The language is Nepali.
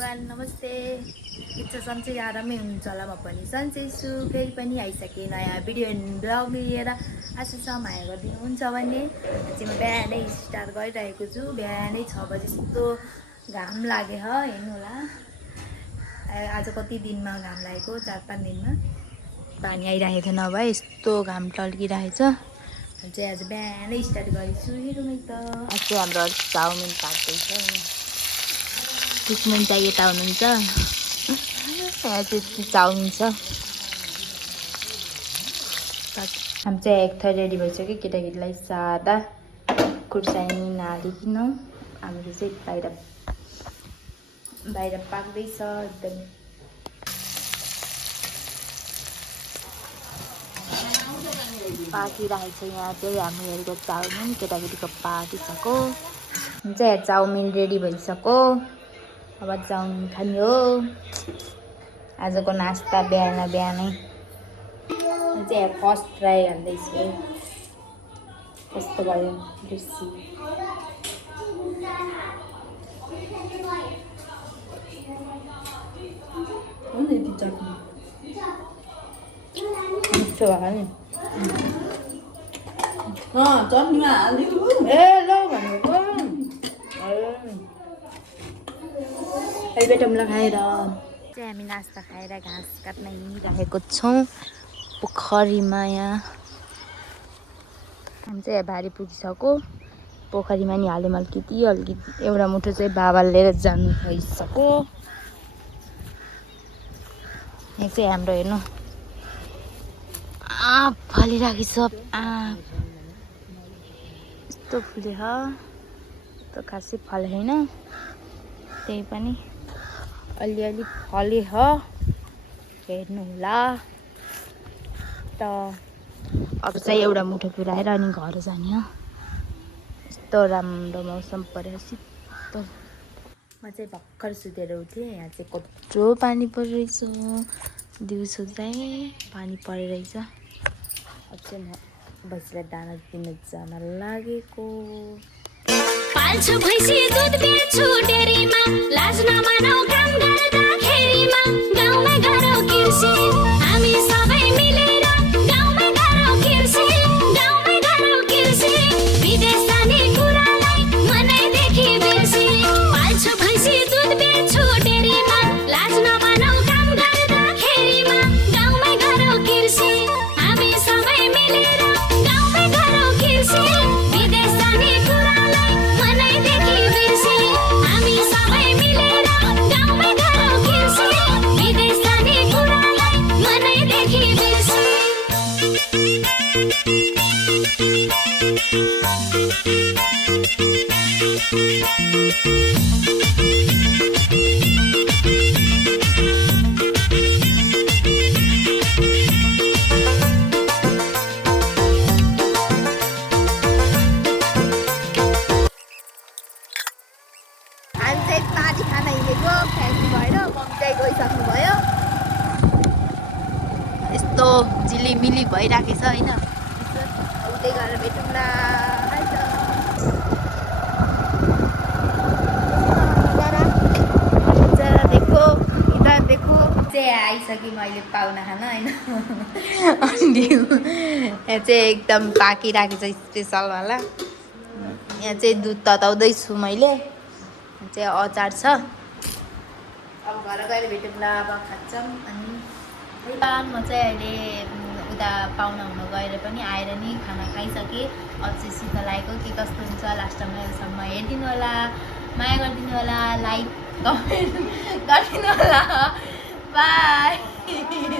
एभ्रिवान नमस्ते इट्स सन्चै आरामै हुनुहुन्छ होला म पनि सन्चै छु फेरि पनि आइसकेँ नयाँ भिडियो ब्लग लिएर आशा छ माया गरिदिनुहुन्छ भने चाहिँ म बिहानै स्टार्ट गरिरहेको छु बिहानै 6 बजी यस्तो घाम लाग्यो हेर्नु होला आज कति दिनमा घाम लागेको 4-5 दिनमा पानी आइरहेको थियो नभए यस्तो घाम टल्किरहेछ चाहिँ आज बिहानै स्टार्ट गरेछु हेरौँ त आज चाहिँ हाम्रो चाउमिन पाक्दैछ दुश्मन चाहिँ यता हुनुहुन्छ यहाँ चाहिँ चाउमिन छ हामी चाहिँ एक थर रेडी भइसक्यो केटाकेटीलाई सादा खुर्सानी नहालिकन हाम्रो चाहिँ बाहिर पाक्दैछ एकदम पाकिरहेको छ यहाँ चाहिँ हाम्रो हेरेको चाउमिन केटाकेटीको पाकिसक्यो चाहिँ चाउमिन रेडी भइसक्यो अब चाउमिन खाने हो आजको नास्ता बिहानै चाहिँ फर्स्ट ट्राई हाल्दैछु कस्तो भयो कृषि चटनी मिठो भयो नि चटनीमा हालिदिनु ए ल भनेको बेटमला खाएर चाहिँ हामी नास्ता खाएर घाँस काट्न हिँडिरहेको छौँ पोखरीमा यहाँ हामी चाहिँ भारी पुगिसक्यो पोखरीमा नि हाल्यौँ अलिकति एउटा मुठो चाहिँ बाबाले लिएर जानु भइसक्यो यहाँ चाहिँ हाम्रो हेर्नु फलिरहेको छ यस्तो फुले यस्तो खासै फले होइन त्यही पनि अलिअलि फले हेर्नु होला त अब चाहिँ एउटा मुठो पुऱ्याएर अनि घर जाने हो यस्तो राम्रो मौसम परेर शीतल म चाहिँ भर्खर सुतेर उठेँ यहाँ चाहिँ कत्रो पानी परिरहेछ दिउँसो चाहिँ पानी परिरहेछ अब चाहिँ म भैँसीलाई दाना दिन जान लागेको पाल्छु भैँसी दुध बेच्छु डेरीमा लाज नमानौ काम गर्दाखेरिमा गाउँमै गरौ कृषि हामी सबै मिलेर गाउँमै गरौ कृषि गाउँमै गरौ कृषि विदेश जाने कुरालाई मनैदेखि बिर्सी पाल्छु भैँसी दुध बेच्छु डेरीमा लाज नमानौ काम गर्दाखेरिमा गाउँमै गरौ कृषि हामी सबै मिलेर गाउँमै गरौ कृषि विदेश जाने कुरालाई मनैदेखि बिर्सी हामी सबै मिलेर गाउँमै गरौ कृषि विदेश जाने कुरालाई मनैदेखि बिर्सी हामी चाहिँ पानी खान हिँडेको फ्याक्ट्री भएर मम्मी चाहिँ गइसक्नु भयो यस्तो झिलिमिली भइरहेको छ होइन उतै गएर भेटौँला देखो इधर देखो चाहिँ आइसकेँ मैले पाहुना खाना होइन अनि यहाँ चाहिँ एकदम पाकिरहेको छ स्पेसलवाला यहाँ चाहिँ दुध तताउँदैछु मैले चाहिँ अचार छ अब घर गएर भेटौँला अब खान्छौँ अनि म चाहिँ अहिले उता पाहुना हुन गएर पनि आएर नि खाना खाइसकेँ अब चाहिँ शीतल लागेको के कस्तो हुन्छ लास्ट टाइमसम्म हेरिदिनु होला माया गरिदिनु होला लाइक कमेन्ट गरिदिनु होला बाई